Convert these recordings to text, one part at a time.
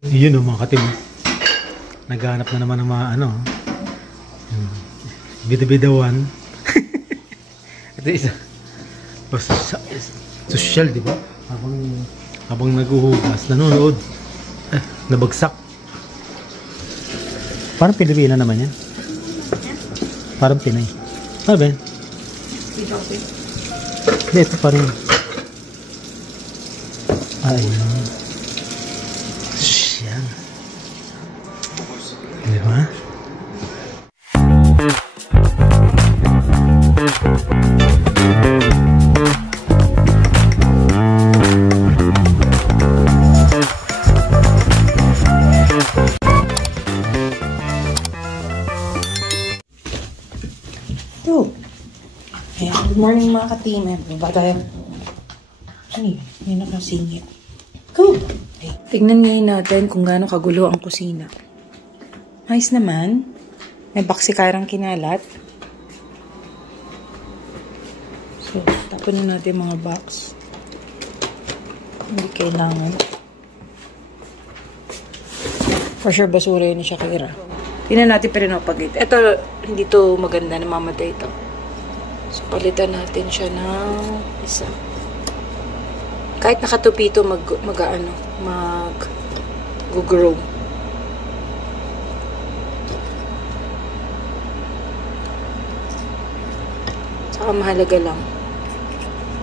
Yun o mga katim. Naghanap na naman ng mga ano. Bida-bidawan. Ito isa. Social, di ba? Habang naguhugas, nanonood. Nabagsak. Parang Pilipina naman yan. Parang Pinay. Ano ba yan? Hindi, ito parang. Ayun. Siya. Di ba? Good morning mga ka-team. Ba tayo? Ay, may nakasingit. Go! Okay. Tignan ngayon natin kung gaano kagulo ang kusina. Ayos naman. May baksikarang kinalat. So, tapon na natin mga box. Hindi kailangan. For sure, basura yun ni Shakira. Tignan natin pero napagit. Ito, hindi to maganda. Namamatay ito. So, palitan natin siya ng isa. Kahit nakatupi ito, mag-grow. Saka mahalaga lang.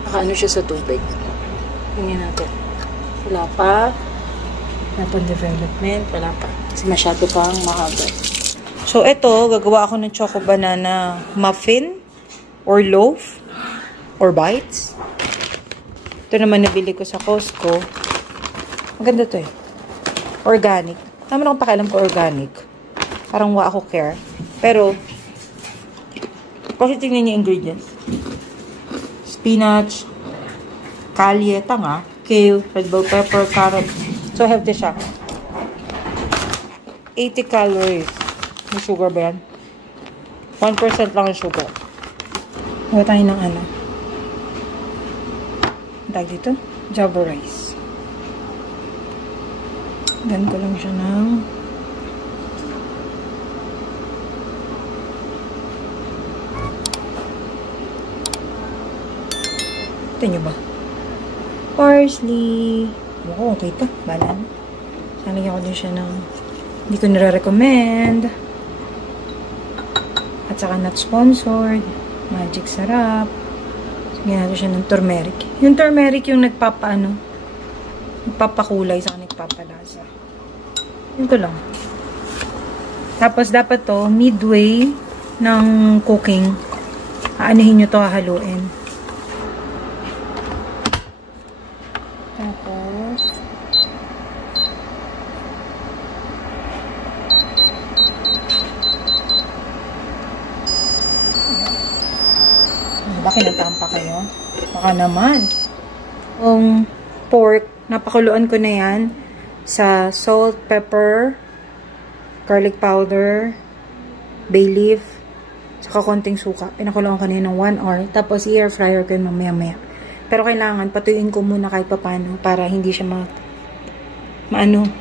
Nakaano siya sa tubig. Tingnan natin. Wala pa. Wala pang development. Wala pa. Kasi masyado pang mahaba. So, ito, gagawa ako ng choco banana muffin. Or loaf. Or bites. Ito naman nabili ko sa Costco. Maganda to eh. Organic. Naman akong pakialam ko organic. Parang wa ako care. Pero, kasi tingnan niyo ingredients. Spinach, kalye, tanga, kale, red bell pepper, carrot. So, healthy siya. 80 calories. May sugar ba yan? 1% lang ang sugar. Huwag tayo ng ano. Tag dito. Java rice. Gan ko lang siya ng ito nyo ba? Parsley. Wow, okay ito. Balan. Sanagyan ko din siya ng hindi ko nire-recommend. At saka not sponsored. Magic sarap. Sagyan natin siya ng turmeric. Yung turmeric yung nagpapakulay sa nagpapalasa. Yun ko lang. Tapos dapat to, midway ng cooking, aanihin nyo to, haluin. Tapos, baka natampa kayo? Baka naman. Yung pork, napakuluan ko na yan sa salt, pepper, garlic powder, bay leaf, saka konting suka. Pinakuluan ko na yun ng 1 hour. Tapos, i-air fryer ko yun mamaya-maya. Pero kailangan, patuyuin ko muna kahit papano para hindi siya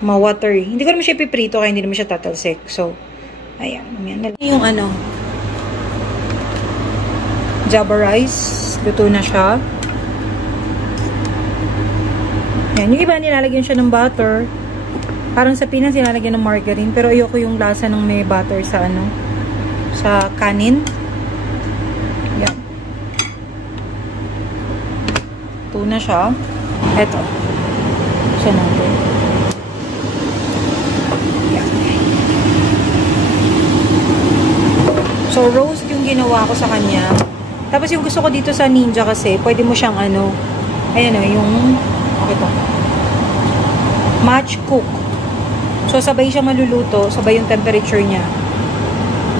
ma-watery. Hindi ko naman siya piprito kaya hindi naman siya tatalsik. So, ayan. Mamaya na lang. Yung Java rice. Luto na siya. Yan. Yung iba nilalagyan siya ng butter. Parang sa Pinas nilalagyan ng margarine. Pero ayoko yung lasa ng may butter sa sa kanin. Yan. Luto na siya. Eto. Siya natin. Yan. So, roast yung ginawa ko sa kanya. Tapos yung gusto ko dito sa Ninja kasi, pwede mo siyang ayan yung, ito, match cook. So, sabay siya maluluto, sabay yung temperature niya.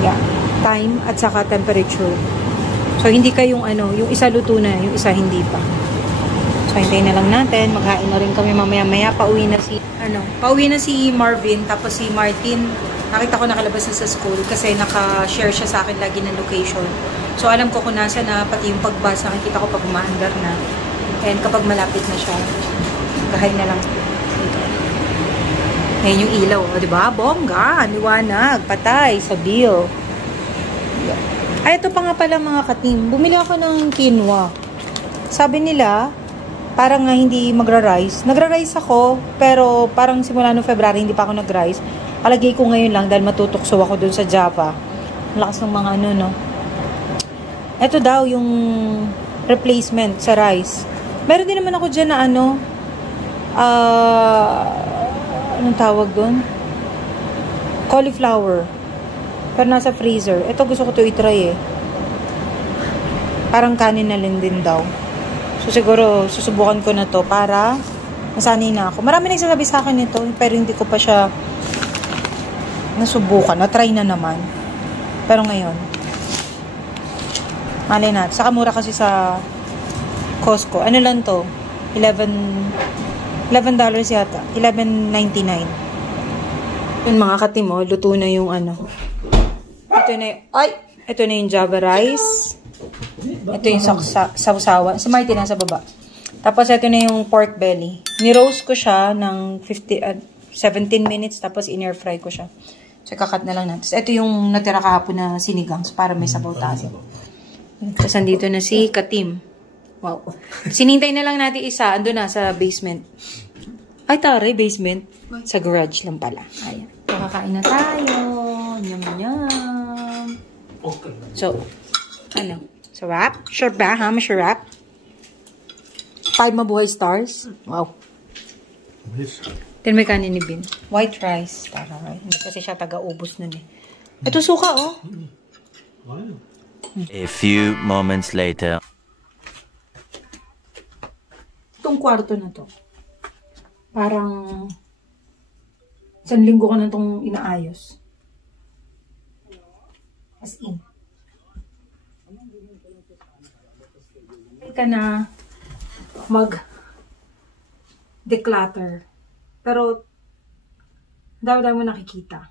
Yeah. Time at saka temperature. So, hindi kayong yung isa luto na, yung isa hindi pa. So, hintayin na lang natin. Maghain na rin kami mamaya-maya. Pauwi na si Marvin, tapos si Martin. Nakita ko nakalabas na sa school kasi naka-share siya sa akin lagi ng location. So, alam ko kung nasa na, pati yung pagbus, nakikita ko pag umaandar na. And kapag malapit na siya, gahay na lang. Ngayon yung ilaw, diba? Bongga, liwanag, patay, sa bill. Ay, ito pa nga pala mga katim. Bumili ako ng quinoa. Sabi nila, parang nga hindi magra-rice. Nagra-rice ako, pero parang simula noong February, hindi pa ako nag-rice. Palagay ko ngayon lang dahil matutukso ako dun sa Java. Ang lakas ng mga ano, no? Ito daw yung replacement sa rice. Meron din naman ako dyan na ano, anong tawag dun? Cauliflower. Pero nasa freezer. Ito gusto ko to i-try eh. Parang kanin na din daw. So siguro susubukan ko na to para masanay na ako. Marami nagsasabi sa akin nito pero hindi ko pa siya nasubukan. Na-try na naman. Pero ngayon, malay natin. Saka mura kasi sa Costco. Ano lang to? $11 yata. $11.99. Yung mga katimo, luto na yung ano. Ito na yung Java rice. Ito yung sausawan. Si Marty nasa baba. Tapos ito na yung pork belly. Ni-roast ko siya ng 17 minutes. Tapos in-air fry ko siya. So kakat na lang natin. Ito yung natira kahapon na sinigang. So, para may sabaw tayo. Tapos andito na si Katim. Wow. Sinintay na lang natin isa. Ando na sa basement. Ay, taray, basement. Sa garage lang pala. Ayan. Kakain na tayo. Yum, yum. Okay. So, ano? Sarap? Sure ba, ha? Masarap? 5 mabuhay stars? Wow. Yes. Then may kanin ni Bin. White rice. Taray. Hindi kasi siya taga-ubos nun eh. Ito suka, oh. Wow. A few moments later. Itong kwarto na to. Parang 1 linggo ko na itong inaayos. As in. Hindi ka na mag-declutter. Pero, dami mo nakikita.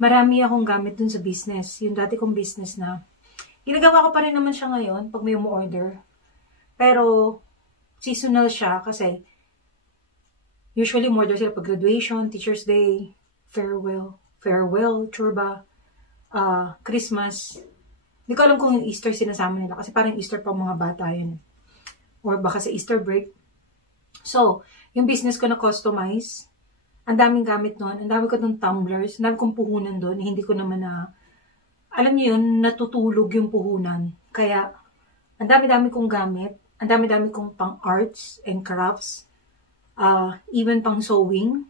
Marami akong gamit dun sa business. Yung dati kong business na, ginagawa ko pa rin naman siya ngayon pag may umu-order. Pero, seasonal siya kasi, usually umorder sila pag graduation, Teacher's Day, farewell, churba, Christmas. Hindi ko alam kung yung Easter sinasama nila kasi parang Easter pa mga bata yun. Or baka sa Easter break. So, yung business ko na customize, ang daming gamit nun, ang dami ko ng tumblers, ang dami kong puhunan doon, hindi ko naman na, alam niyo yun, natutulog yung puhunan. Kaya, ang dami-dami kong gamit, ang dami-dami kong pang arts and crafts, even pang sewing.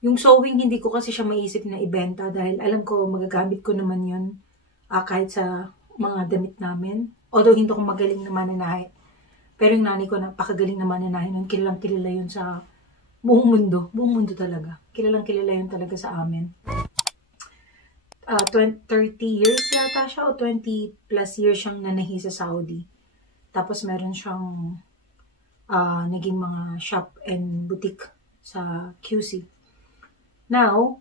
Yung sewing, hindi ko kasi siya maisip na ibenta dahil alam ko magagamit ko naman yun kahit sa mga damit namin. Although hindi ko magaling na mananahi. Pero yung nanay ko napakagaling na mananahi nun. Kilalang kilala yun sa buong mundo. Buong mundo talaga. Kilalang kilala yun talaga sa amin. 30 years yata siya o 20 plus years siyang nanahi sa Saudi. Tapos meron siyang naging mga shop and boutique sa QC. Now,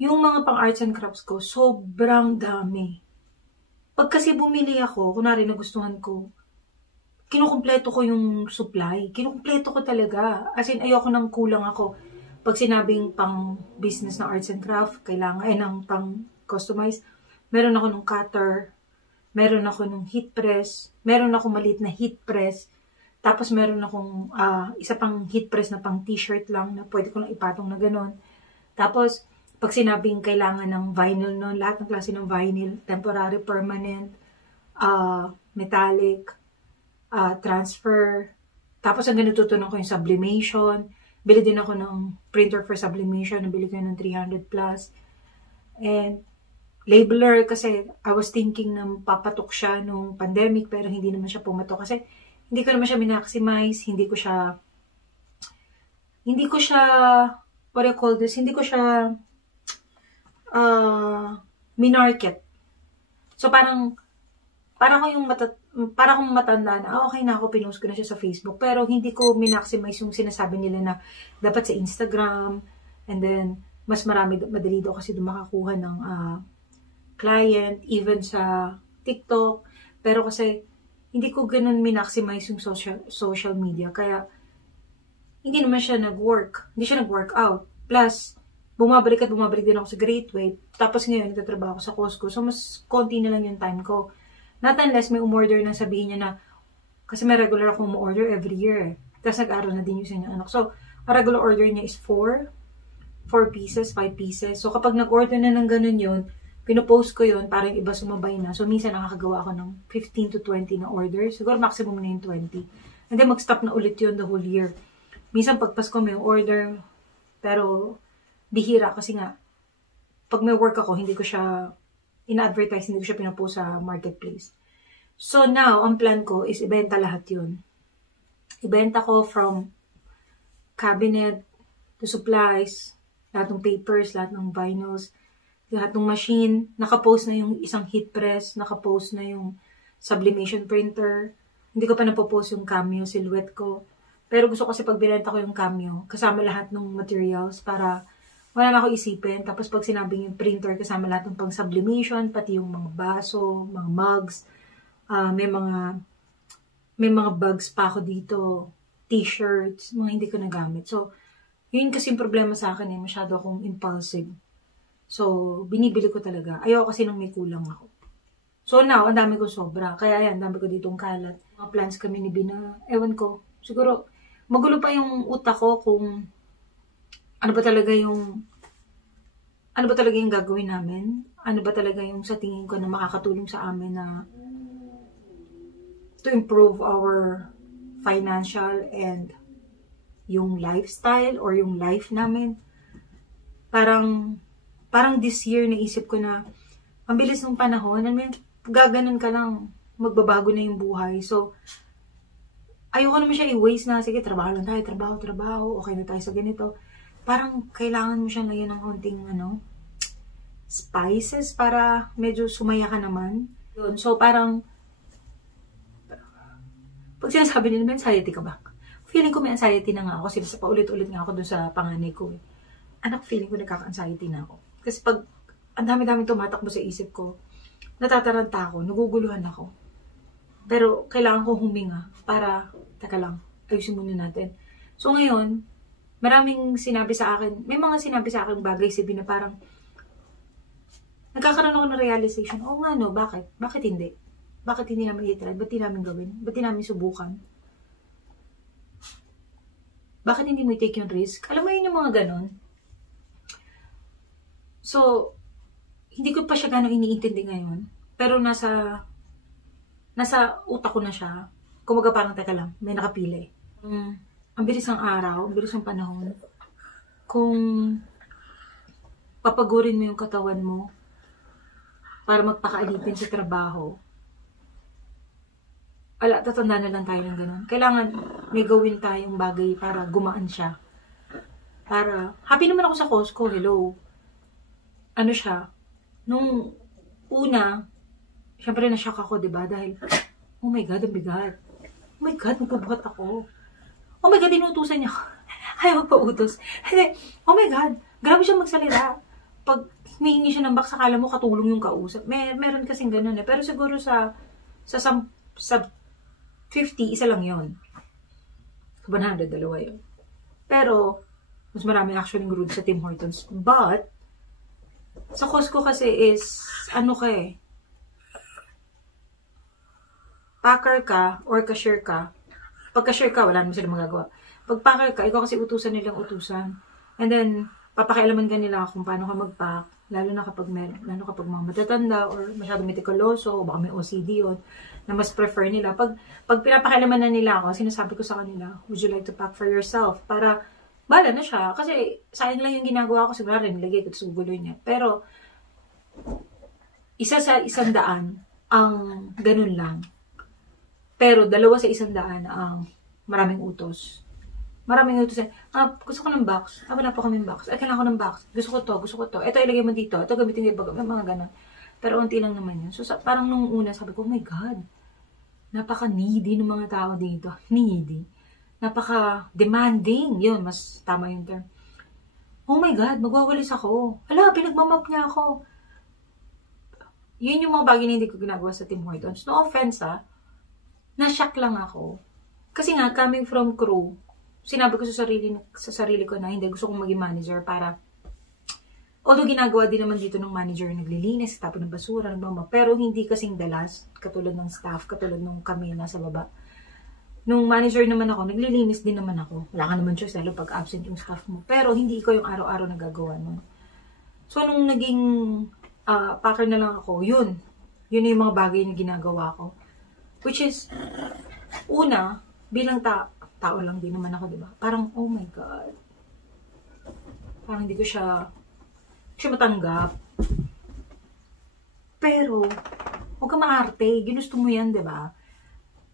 yung mga pang arts and crafts ko, sobrang dami. Pag kasi bumili ako, kunwari nagustuhan ko, kinukumpleto ko yung supply. Kinukumpleto ko talaga. As in, ayoko nang kulang ako. Pag sinabing pang business na arts and craft, kailangan, ng pang customize, meron ako ng cutter, meron ako ng heat press, meron ako maliit na heat press, tapos meron akong isa pang heat press na pang t-shirt lang na pwede ko lang ipatong na gano'n. Tapos, pag sinabing kailangan ng vinyl no, lahat ng klase ng vinyl, temporary, permanent, metallic, transfer. Tapos, ang natutunan ko yung sublimation. Bili din ako ng printer for sublimation. Nabili ko yun ng 300 plus. And, labeler kasi I was thinking na papatok siya nung pandemic pero hindi naman siya pumatok kasi hindi ko naman siya minaximize, hindi ko siya what do you call this? Hindi ko siya minarket. So parang akong matanda na, okay na ako, pinost ko na siya sa Facebook, pero hindi ko minaximize yung sinasabi nila na dapat sa Instagram, and then mas madali daw kasi dumakakuha ng client, even sa TikTok, pero kasi hindi ko ganun minaximize yung social media, kaya hindi naman siya nag-work, hindi siya nag-work out. Plus, bumabalik din ako sa Great Way. Tapos ngayon, nagtatrabaho ako sa Costco. So, mas konti na lang yung time ko. Not unless may umorder na sabihin niya na, kasi may regular akong umorder every year. Tapos nag-aaral na din yung sa inyong anak. So, ang regular order niya is 4 pieces, 5 pieces. So, kapag nag-order na ng ganun yun, pinopost ko yun, parang iba sumabay na. So, minsan nakakagawa ako ng 15 to 20 na order. Siguro maximum na yung 20. And then, mag-stop na ulit yun the whole year. Minsan, pag Pasko may order, pero bihira kasi nga, pag may work ako, hindi ko siya ina-advertise, hindi ko siya pinopost sa marketplace. So, now, ang plan ko is ibenta lahat yun. Ibenta ko from cabinet to supplies, lahat ng papers, lahat ng vinyls, lahat ng machine, nakapost na yung isang heat press, nakapost na yung sublimation printer. Hindi ko pa napopost yung Cameo silhouette ko. Pero gusto kasi pag binenta ko yung Cameo, kasama lahat ng materials para wala na ako isipin. Tapos pag sinabing yung printer, kasama lahat ng pang-sublimation, pati yung mga baso, mga mugs, may mga bags pa ako dito, t-shirts, mga hindi ko nagamit. So, yun kasi yung problema sa akin masyado akong impulsive. So, binibili ko talaga. Ayoko kasi nung may kulang ako. So, now, ang dami ko sobra. Kaya yan, dami ko ditong kalat. Mga plans kami ni Bina. Ewan ko. Siguro, magulo pa yung utak ko kung ano ba talaga yung gagawin namin? Ano ba talaga yung sa tingin ko na makakatulong sa amin na to improve our financial and yung lifestyle or yung life namin. Parang this year naisip ko na ang bilis ng panahon. Gaganon ka lang, magbabago na yung buhay. So, ayoko naman siya i-waste na, sige, trabaho lang tayo, trabaho, okay na tayo sa ganito. Parang kailangan mo siya ngayon ng konting, spices para medyo sumaya ka naman. Yun. So, parang, pag sinasabi nila, may anxiety ka ba? Feeling ko may anxiety na nga ako kasi sa paulit-ulit nga ako dun sa panganay ko. Anak, feeling ko nagkaka-anxiety na ako. Kasi pag ang dami-dami tumatakbo sa isip ko, natataranta ako, naguguluhan ako. Pero kailangan ko huminga para, teka lang, ayusin muna natin. So ngayon, maraming sinabi sa akin, may mga sinabi sa akin bagay sabi na parang, nagkakaroon ako ng realization, oh nga no, bakit? Bakit hindi? Bakit hindi namin i-try? Ba't di namin gawin? Ba't di namin subukan? Bakit hindi mo i-take yung risk? Alam mo yun yung mga ganon. So, hindi ko pa siya gano'ng iniintindi ngayon. Pero nasa utak ko na siya. Kumaga parang, teka lang, may nakapili. Ang bilis ng araw, ang bilis ng panahon. Kung papagurin mo yung katawan mo para magpakaalipin sa trabaho, tatanda na lang tayo ng gano'n. Kailangan may gawin tayong bagay para gumaan siya. Para, happy naman ako sa Costco, hello. Ano siya, nung una, syempre na-shock ako, diba? Dahil, oh my God, ang bigat. Oh my God, magpabuhat ako. Oh my God, inutusan niya ako. Ayaw magpautos. Oh my God, grabe siya magsalita. Pag humihingi siya ng box, akala mo katulong yung kausap. Meron kasing ganun eh. Pero siguro sa 50, isa lang yun. 100, dalawa yun. Pero, mas marami actually rude sa Tim Hortons. But, sa Costco kasi is, packer ka or cashier ka. Pag cashier ka, wala naman sila magagawa. Pag packer ka, ikaw kasi utusan nilang utusan. And then, papakialaman ka nila kung paano ka mag-pack. Lalo kapag mga matatanda or masyadong metikuloso, o baka may OCD yun, na mas prefer nila. Pag pinapakialaman na nila ako, sinasabi ko sa kanila, would you like to pack for yourself? Para, bala na siya. Kasi, sayang lang yung ginagawa ko. Siguro rin, nilagay ko sa gulo niya. Pero, isa sa 100 ang ganun lang. Pero, 2 sa 100 ang maraming utos. Maraming utos. Gusto ko ng box. Wala po kami box. Kailangan ko ng box. Gusto ko to. Ito, ilagay mo dito. Ito, gamitin yung bago. Mga ganun. Pero, unti lang naman yun. So, parang nung una, sabi ko, oh my God. Napaka-needy ng mga tao dito. Needy. Napaka-demanding. Yun, mas tama yung term. Oh my God, magwawalis ako. Hala, pinagmamap niya ako. Yun yung mga bagay na hindi ko ginagawa sa Tim Hortons. No offense, na-shock lang ako. Kasi nga, coming from crew, sinabi ko sa sarili ko na hindi gusto kong maging manager para, although ginagawa din naman dito ng manager, naglilinis, tapon ng basura, pero hindi kasing dalas, katulad ng staff, katulad nung kami nasa baba. Nung manager naman ako, naglilinis din naman ako. Wala ka naman choice, lalo pag absent yung staff mo. Pero hindi ikaw yung araw-araw nagagawa nun. So, nung naging packer na lang ako, yun yung mga bagay na ginagawa ko. Which is, una, bilang tao lang din naman ako, diba? Parang, oh my God. Parang hindi ko siya matanggap. Pero, huwag ka maarte. Ginusto mo yan, diba?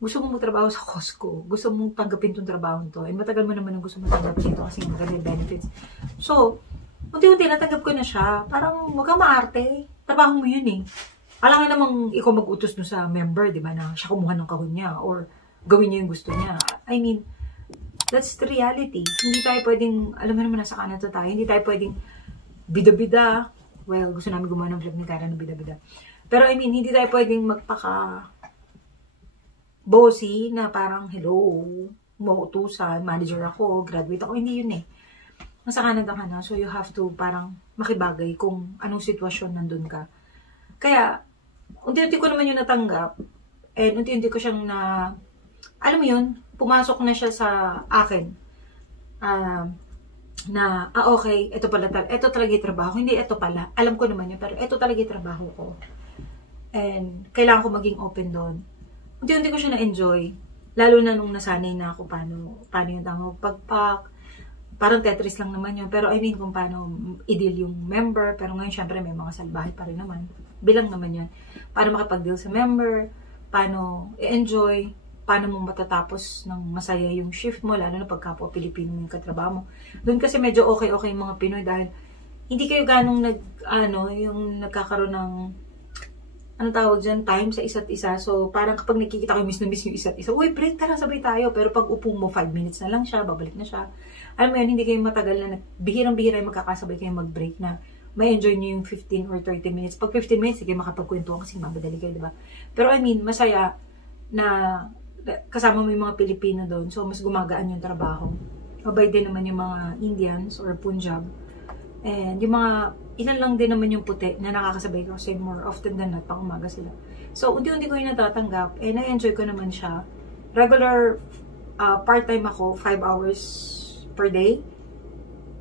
Gusto mo magtrabaho sa Costco. Gusto mong tanggapin tong trabaho to. Eh, matagal mo naman ang gusto mo tanggapin ito kasi maganda yung benefits. So, unti-unti natanggap ko na siya. Parang, huwag kang maarte. Trabaho mo yun eh. Alam nga namang ikaw mag-utos no sa member, di ba, na siya kumuha ng kahon niya or gawin niya yung gusto niya. I mean, that's the reality. Hindi tayo pwedeng, alam mo naman nasa Canada tayo, hindi tayo pwedeng bida-bida. Well, gusto namin gumawa ng vlog ni Kara na bida-bida. Pero I mean, hindi tayo pwedeng bossy na parang, hello, mauutusan, manager ako, graduate ako. Hindi yun eh. Nasa Canada ka na, so you have to parang makibagay kung anong sitwasyon nandun ka. Kaya, unti-unti ko naman yung natanggap, and unti-unti ko siyang alam mo yun, pumasok na siya sa akin. Okay, ito talaga yung trabaho. Hindi, ito pala. Alam ko naman yun, pero ito talaga yung trabaho ko. And, kailangan ko maging open doon. Unti-unti ko siya na-enjoy. Lalo na nung nasanay na ako paano yung tama pagpak. Parang Tetris lang naman yun. Pero I mean kung paano i-deal yung member. Pero ngayon syempre may mga salbahe pa rin naman. Bilang naman yun. Paano makipag-deal sa member. Paano i-enjoy. Paano mo matatapos ng masaya yung shift mo. Lalo na pag kapwa Pilipino yung katrabaho mo. Doon kasi medyo okay yung mga Pinoy. Dahil hindi kayo ganong yung nagkakaroon ng tawag dyan, time sa isa't isa. So, parang kapag nakikita ko, miss na miss yung isa't isa, uy, break, tara, sabay tayo. Pero pag upo mo, 5 minutes na lang siya, babalik na siya. Alam mo yun, hindi kayo matagal na, bihirang-bihira yung magkakasabay kayo mag-break na may enjoy nyo yung 15 or 30 minutes. Pag 15 minutes, sige, makapagkwentuhan kasi mabadali kayo, diba? Pero I mean, masaya na kasama mo yung mga Pilipino doon. So, mas gumagaan yung trabaho. Mabay din naman yung mga Indians or Punjab. And yung mga ilan lang din naman yung puti na nakakasabay ko kasi more often than not, pang umaga sila. So, unti-unti ko yung natatanggap, and na-enjoy ko naman siya. Regular, part-time ako, 5 hours per day.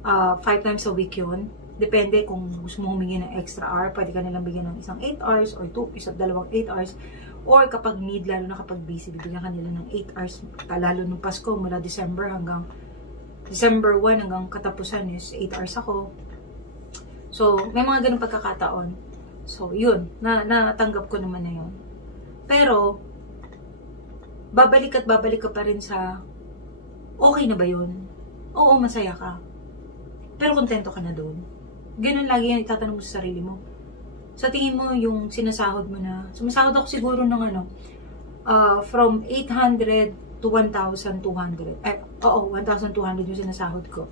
5 times a week yun. Depende kung gusto mo humingi ng extra hour, pwede ka nilang bigyan ng isang 8 hours or 2, dalawang 8 hours. Or kapag need, lalo na kapag busy, bibigyan ka nila ng 8 hours. Lalo nung Pasko, mula December 1 hanggang katapusan is 8 hours ako. So, may mga ganun pagkakataon. So, yun. Natanggap ko naman na yun. Pero, babalik ka pa rin sa, okay na ba yun? Oo, masaya ka. Pero kontento ka na doon. Ganun lagi yan itatanong mo sa sarili mo. Sa tingin mo, yung sinasahod mo na, sumasahod ako siguro ng from 800 to 1,200. 1,200 yung sinasahod ko.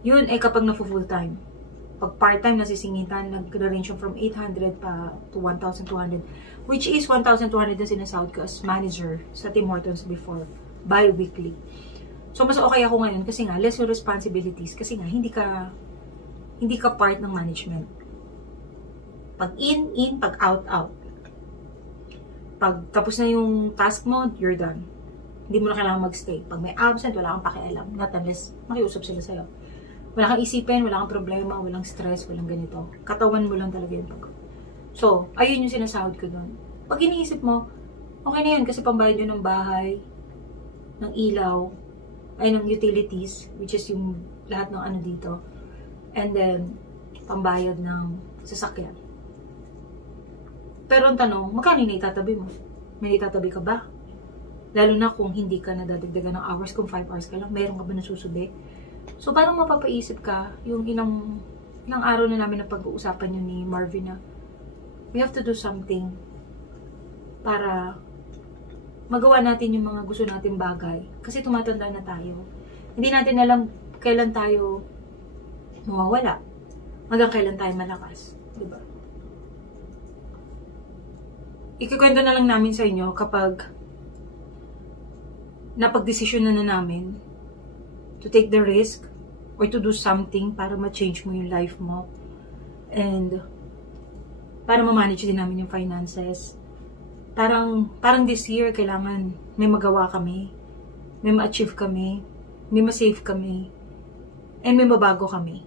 Yun kapag na-full time. Pag part-time nasisingitan, nag-range from 800 pa to 1,200. Which is 1,200 na sinasahod ko as manager sa Tim Hortons before. Bi-weekly. So, mas okay ako ngayon kasi nga, less your responsibilities. Kasi nga, hindi ka part ng management. Pag in, pag out. Pag tapos na yung task mo, you're done. Hindi mo na kailangan mag-stay. Pag may absent, wala kang pakialam. Not unless makiusap sila sa'yo. Wala kang isipin, wala kang problema, walang stress, walang ganito. Katawan mo lang talaga yung pag. So, ayun yung sinasahod ko doon. Pag iniisip mo, okay na yun kasi pambayad yun ng bahay, ng ilaw, ay ng utilities, which is yung lahat ng ano dito. And then, pambayad ng sasakyan. Pero ang tanong, magkano yung naitatabi mo? May naitatabi ka ba? Lalo na kung hindi ka nadadagdagan ng hours, kung 5 hours ka lang, mayroon ka ba nasusubi? So, parang mapapaisip ka, yung ilang araw na namin na pag-uusapan yun ni Marvin na we have to do something para magawa natin yung mga gusto natin bagay. Kasi tumatanda na tayo. Hindi natin alam kailan tayo mawawala. Hanggang kailan tayo malakas. Diba? Ikikwento na lang namin sa inyo kapag napag-desisyon na namin to take the risk or to do something para ma-change mo yung life mo. And para ma-manage din namin yung finances. Parang this year, kailangan may magawa kami, may ma-achieve kami, may ma-save kami, and may mabago kami.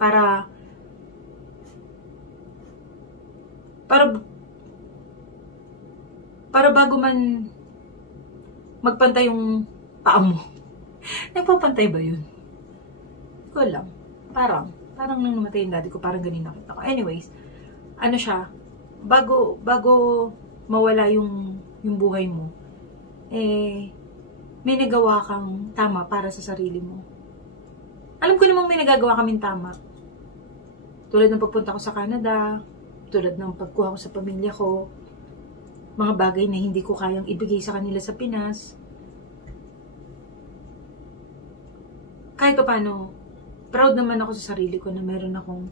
Para bago man magpantay yung paa mo. Nagpapantay ba yun? Hindi ko alam. Parang nang namatay yung daddy ko, parang ganun nakita ko. Anyways, ano siya, bago mawala yung buhay mo, may nagawa kang tama para sa sarili mo. Alam ko namang may nagagawa kaming tama. Tulad ng pagpunta ko sa Canada, tulad ng pagkuha ko sa pamilya ko, mga bagay na hindi ko kayang ibigay sa kanila sa Pinas. Kahit pa paano, proud naman ako sa sarili ko na meron akong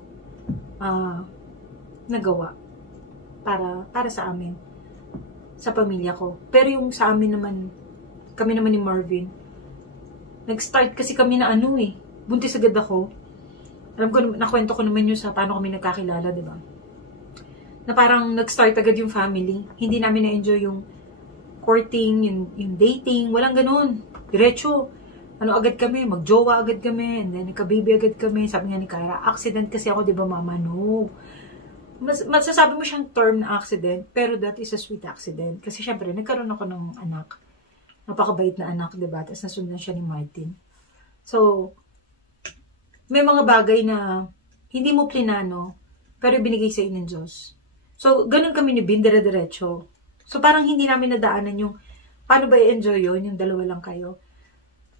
nagawa para sa amin, sa pamilya ko. Pero yung sa amin naman, kami naman ni Marvin, nag-start kasi kami na buntis agad ako. Alam ko, nakwento ko naman yun sa paano kami nagkakilala, di ba? Na parang nag-start agad yung family. Hindi namin na-enjoy yung courting, yung dating, walang ganun. Diretso. Agad kami, magjowa agad kami, and then nagka-baby agad kami. Sabi nga ni Kyra, accident kasi ako, di ba mama? No. Masasabi mo siyang term na accident, pero that is a sweet accident. Kasi syempre, nagkaroon ako ng anak. Napakabait na anak, di ba? Tapos nasundan siya ni Martin. So, may mga bagay na hindi mo plinano, pero binigay sa inyo ng Diyos. So, ganun kami ni Bin, dire-diretso. So, parang hindi namin nadaanan yung, paano ba i-enjoy yun, yung dalawa lang kayo.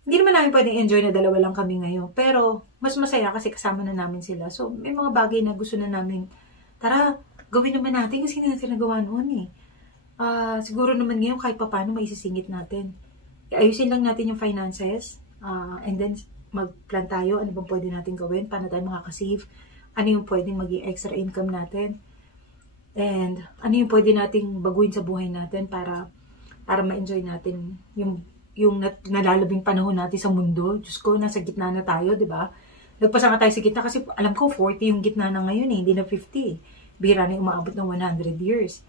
Hindi naman namin pwedeng enjoy na dalawa lang kami ngayon. Pero, mas masaya kasi kasama na namin sila. So, may mga bagay na gusto na namin, tara, gawin naman natin kasi hindi natin nagawa noon siguro naman ngayon kahit pa paano maisisingit natin. Ayusin lang natin yung finances, and then mag-plan tayo, ano bang pwede natin gawin, paano tayo makakasave, ano yung pwedeng maging extra income natin, and ano yung pwede nating baguhin sa buhay natin para ma-enjoy natin yung nalalabing panahon natin sa mundo. Diyos ko, nasa gitna na tayo, di ba? Nagpasa nga tayo sa gitna kasi alam ko 40 yung gitna na ngayon hindi na 50. Bihira na yung umaabot ng 100 years.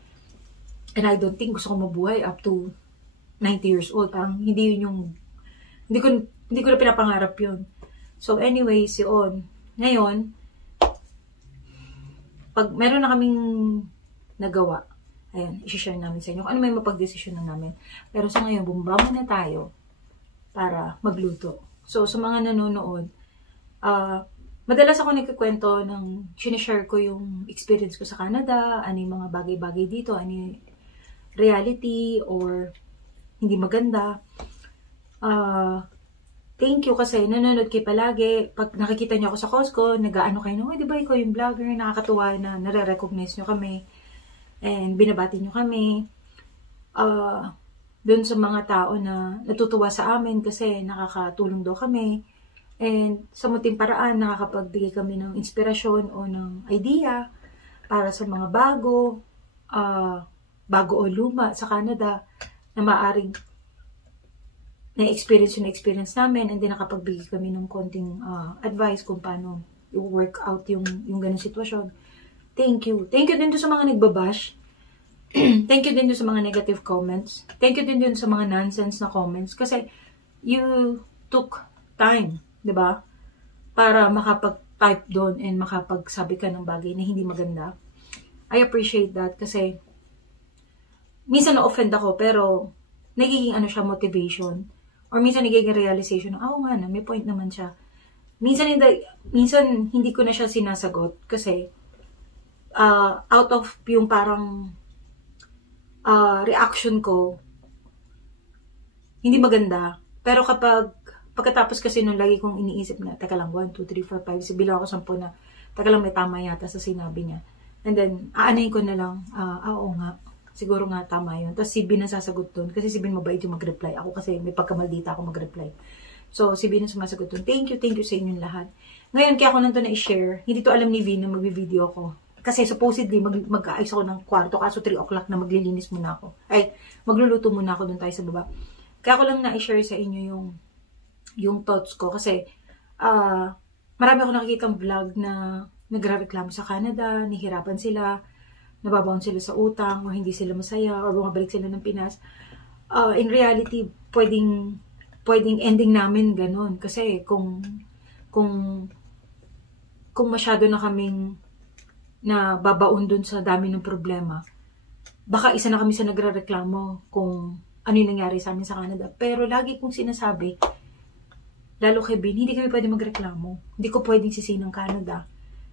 And I don't think gusto ko mabuhay up to 90 years old. Parang hindi yun yung, hindi ko na pinapangarap yun. So anyways, yun. Ngayon, pag meron na kaming nagawa, ayan, isi-share namin sa inyo kung ano may mapag-desisyon na namin. Pero sa ngayon, bumaba na tayo para magluto. So, sa mga nanonood, madalas ako nagkikwento ng sinishare ko yung experience ko sa Canada, ano yung mga bagay-bagay dito, ano yung reality or hindi maganda. Thank you kasi nanonood kayo palagi. Pag nakikita niyo ako sa Costco, nag-ano kayo, no, di ba ikaw yung vlogger, nakakatuwa na nare-recognize niyo kami. And binabati nyo kami. Doon sa mga tao na natutuwa sa amin kasi nakakatulong daw kami. And sa muting paraan, nakakapagbigay kami ng inspirasyon o ng idea para sa mga bago o luma sa Canada na maaring na-experience namin, and then nakapagbigay kami ng konting advice kung paano i-work out yung ganung sitwasyon. Thank you. Thank you din doon sa mga nagbabash. Thank you din doon sa mga negative comments. Thank you din doon sa mga nonsense na comments. Kasi you took time, di ba? Para makapag-type doon and makapagsabi ka ng bagay na hindi maganda. I appreciate that kasi minsan na-offend ako pero nagiging siya motivation. Or minsan nagiging realization na, nga na, may point naman siya. Minsan hindi ko na siya sinasagot kasi out of yung parang reaction ko, hindi maganda. Pero pagkatapos kasi nung lagi kong iniisip na, teka lang, 1, 2, 3, 4, 5, sibilang ako 10 na, teka lang, may tama yata sa sinabi niya. And then, aanayin ko na lang, oo nga, siguro nga tama yun. Tapos si Bin ang sasagot dun, kasi si Bin mabait yung mag-reply. Ako kasi may pagkamaldita ako mag-reply. So, si Bin ang sumasagot dun. Thank you sa inyong lahat. Ngayon, kaya ako nandun na i-share, hindi to alam ni Vin na mag-video ako. Kasi supposedly, mag-aayos ako ng kwarto, kaso 3 o'clock na maglilinis muna ako. Ay, magluluto muna ako dun tayo sa baba. Kaya ko lang na-share sa inyo yung yung thoughts ko. Kasi, marami ako nakikitang vlog na nagre-reklamo sa Canada, nahihirapan sila, nababaon sila sa utang, o hindi sila masaya, or bumabalik sila ng Pinas. In reality, pwedeng ending namin ganun. Kasi kung masyado na kaming na babaon dun sa dami ng problema, baka isa na kami sa nagre-reklamo kung ano yung nangyari sa amin sa Canada. Pero lagi kong sinasabi, lalo kay Ben, hindi kami pwedeng magreklamo. Hindi ko pwedeng sisihin ng Canada.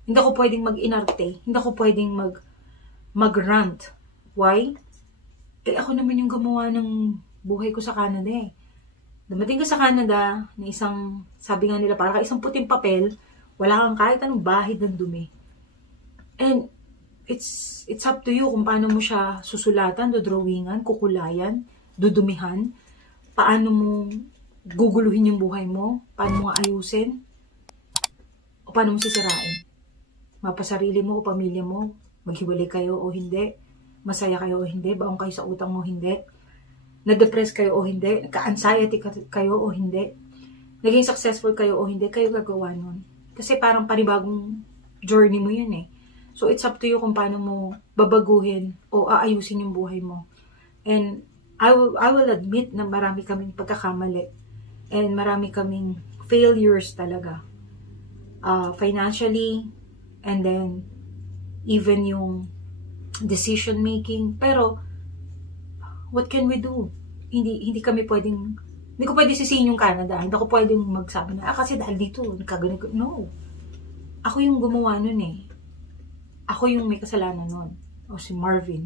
Hindi ako pwedeng mag-inarte. Hindi ako pwedeng mag-rant. Why? Ako naman yung gumawa ng buhay ko sa Canada eh. Dumating ka sa Canada na isang, sabi nga nila, para ka isang puting papel, wala kang kahit anong bahid ng dumi. And it's up to you kung paano mo siya susulatan, dodrawingan, kukulayan, dudumihan, paano mo guguluhin yung buhay mo, paano mo ayusin, o paano mo sisirain. Mapasarili mo o pamilya mo, maghiwalay kayo o hindi, masaya kayo o hindi, baong kayo sa utang mo o hindi, na-depress kayo o hindi, nagka-anxiety kayo o hindi, naging successful kayo o hindi, kayo gagawa nun. Kasi parang panibagong journey mo yun eh. So, it's up to you kung paano mo babaguhin o aayusin yung buhay mo. And I will admit na marami kaming pagkakamali. And marami kaming failures talaga. Financially, and then even yung decision making. Pero, what can we do? Hindi ko pwedeng sisihin yung Canada. Hindi ko pwedeng magsabi na, kasi dahil dito, nagkaganito. No. Ako yung gumawa nun eh. Ako yung may kasalanan nun. O si Marvin.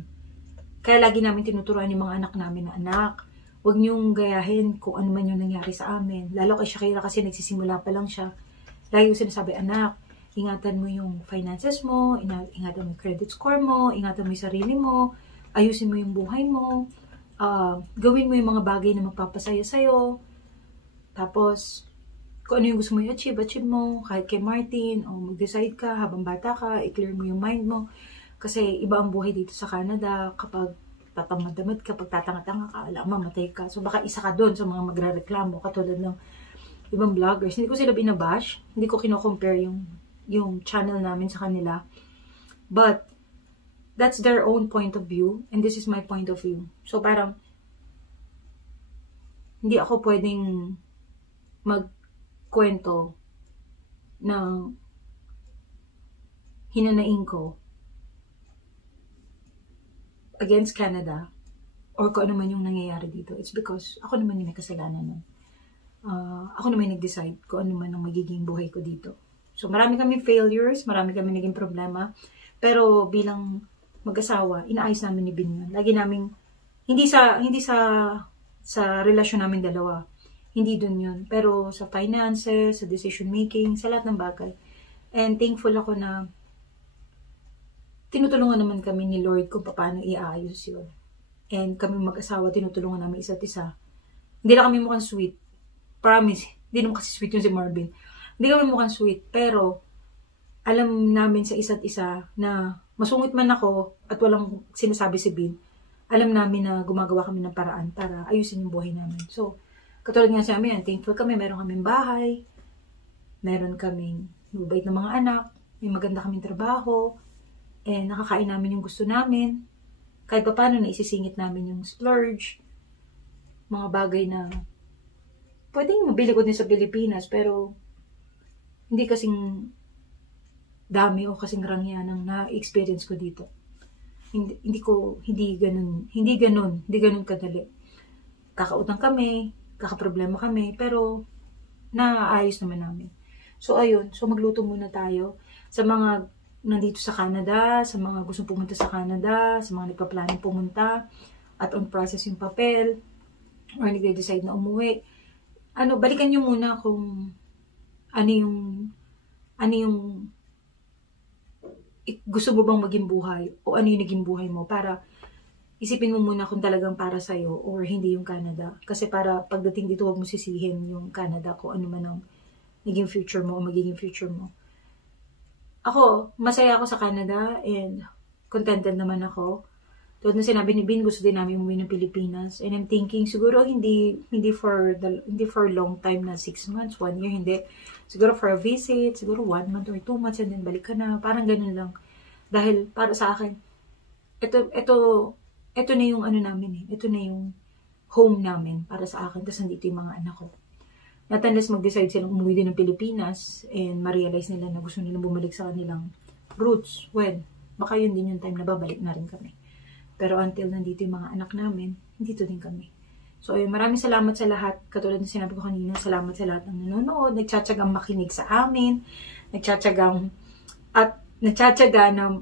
Kaya lagi namin tinuturuan yung mga anak namin na, anak, huwag niyong gayahin kung ano man yung nangyari sa amin. Lalo kay Shakira kasi nagsisimula pa lang siya. Lagi ko sinasabi, anak, ingatan mo yung finances mo, ingatan mo yung credit score mo, ingatan mo yung sarili mo, ayusin mo yung buhay mo, gawin mo yung mga bagay na magpapasaya sa'yo. Tapos, kung ano yung gusto mo i-achieve mo, kahit kay Martin, o mag-decide ka habang bata ka, i-clear mo yung mind mo. Kasi iba ang buhay dito sa Canada kapag tatamad-tamad ka, pag tatanga-tanga ka, alam, mamatay ka. So baka isa ka doon sa mga magre-reklamo, katulad ng ibang vloggers. Hindi ko sila binabash, hindi ko kino-compare yung channel namin sa kanila. But, that's their own point of view, and this is my point of view. So parang, hindi ako pwedeng magkwento ng hinanaing ko against Canada or kung ano man yung nangyayari dito. It's because ako naman yung may kasalanan nun. Ako naman yung nag-decide kung ano man ang magiging buhay ko dito. So marami kaming failures, marami kaming naging problema, pero bilang mag-asawa, inaayos namin ni Bin yun. Lagi namin, hindi sa relasyon namin dalawa, hindi dun yun. Pero sa finances, sa decision making, sa lahat ng bagay. And thankful ako na tinutulungan naman kami ni Lord kung paano iaayos yun. And kami mag-asawa, tinutulungan namin isa't isa. Hindi lang kami mukhang sweet. Promise. Hindi naman kasi sweet yung si Marvin. Hindi kami mukhang sweet. Pero, alam namin sa isa't isa na masungit man ako at walang sinasabi si Bin, alam namin na gumagawa kami ng paraan para ayusin yung buhay namin. So, katulad nga sa amin, thankful kami, meron kaming bahay, meron kaming mabait na mga anak, may maganda kaming trabaho, nakakain namin yung gusto namin. Kahit pa paano na isisingit namin yung splurge. Mga bagay na pwedeng mabili ko din sa Pilipinas, pero hindi kasing dami o kasing rangya ng na-experience ko dito. Hindi ganun kadali. Kakautang kami, kakaproblema kami, pero naayos naman namin. So ayun, magluto muna tayo sa mga nandito sa Canada, sa mga gustong pumunta sa Canada, sa mga nagpa-planning pumunta, at on process yung papel, or nagde-decide na umuwi. Balikan nyo muna kung ano yung gusto mo bang maging buhay, o ano yung naging buhay mo, para isipin mo muna kung talagang para sa'yo, or hindi yung Canada. Kasi para pagdating dito, huwag mo sisihin yung Canada kung ano man ang naging future mo, o magiging future mo. Ako, masaya ako sa Canada and contented naman ako. Tulad na sinabi ni Bin, gusto din namin umuwi ng Pilipinas. And I'm thinking, siguro hindi for long time na 6 months, 1 year, hindi. Siguro for a visit, siguro 1 month or 2 months, and then balik ka na. Parang ganun lang. Dahil para sa akin, ito na yung ano namin eh. Ito na yung home namin para sa akin. Tapos nandito yung mga anak ko. Not unless mag-decide silang umuwi din ng Pilipinas and ma-realize nila na gusto nilang bumalik sa kanilang roots. Well, baka yun din yung time na babalik na rin kami. Pero until nandito yung mga anak namin, dito din kami. So, ayun, maraming salamat sa lahat. Katulad ng sinabi ko kanina, salamat sa lahat ng nanonood, nagtsatsagang makinig sa amin, nagtsatsaga na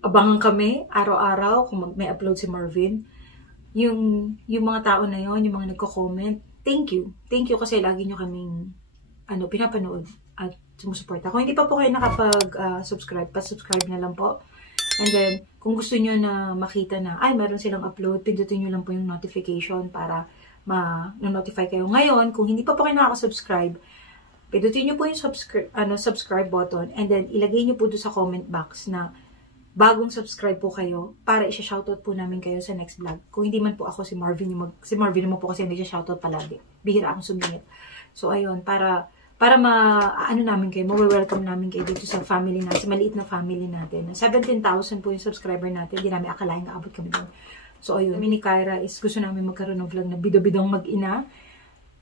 abangan kami araw-araw kung may upload si Marvin. Yung mga tao na yon, yung mga nagko-comment, thank you. Thank you kasi lagi nyo kaming pinapanood at sumusuporta. Kung hindi pa po kayo nakapag-subscribe, pa-subscribe na lang po. And then, kung gusto nyo na makita na, meron silang upload, pindutin nyo lang po yung notification para ma-notify kayo. Ngayon, kung hindi pa po kayo nakaka-subscribe, pindutin nyo po yung subscribe button and then ilagay nyo po doon sa comment box na bagong subscribe po kayo para isa-shoutout po namin kayo sa next vlog. Kung hindi man po ako si Marvin naman po kasi hindi siya shoutout palagi. Bihira akong sumingit. So, ayun, para namin kayo, ma-welcome namin kayo dito sa family natin, sa maliit na family natin. 17,000 po yung subscriber natin, hindi namin akalain na abot kami doon. So, ayun, kami ni Kyra is gusto namin magkaroon ng vlog na bidobidong mag-ina.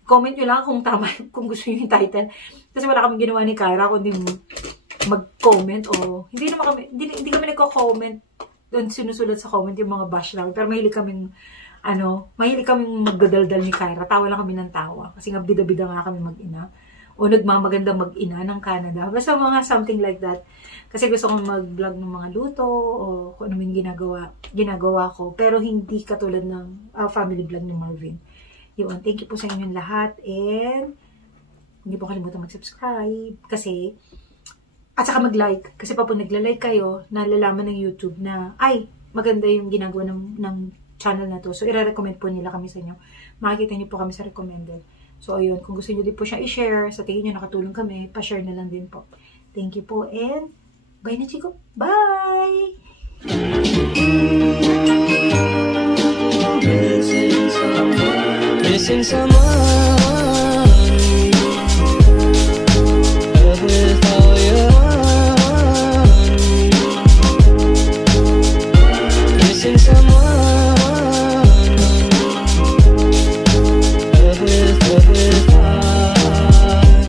Comment nyo lang kung tama, kung gusto nyo yung title. Kasi wala kaming ginawa ni Kyra, kundi mag-comment o hindi kami nagko-comment doon sinusulat sa comment yung mga bash lang. Pero mahilig kaming magdadaldal ni Kyra. Tawa lang kami ng tawa. Kasi nga bida-bida nga kami mag-ina. O nagmamaganda mag-ina ng Canada. Basta mga something like that. Kasi gusto kong mag-vlog ng mga luto o kung ano man ginagawa ko. Pero hindi katulad ng family vlog ni Marvin. Yun, thank you po sa inyong lahat. And hindi po kalimutan mag-subscribe. At saka mag-like. Kasi pa po nagla-like kayo, nalalaman ng YouTube na, maganda yung ginagawa ng channel na to. So, i-recommend po nila kami sa inyo. Makikita niyo po kami sa recommended. So, ayun. Kung gusto niyo din po siya i-share, sa tingin niyo nakatulong kami, pa-share na lang din po. Thank you po. And, bye na, Chico. Bye! Missing someone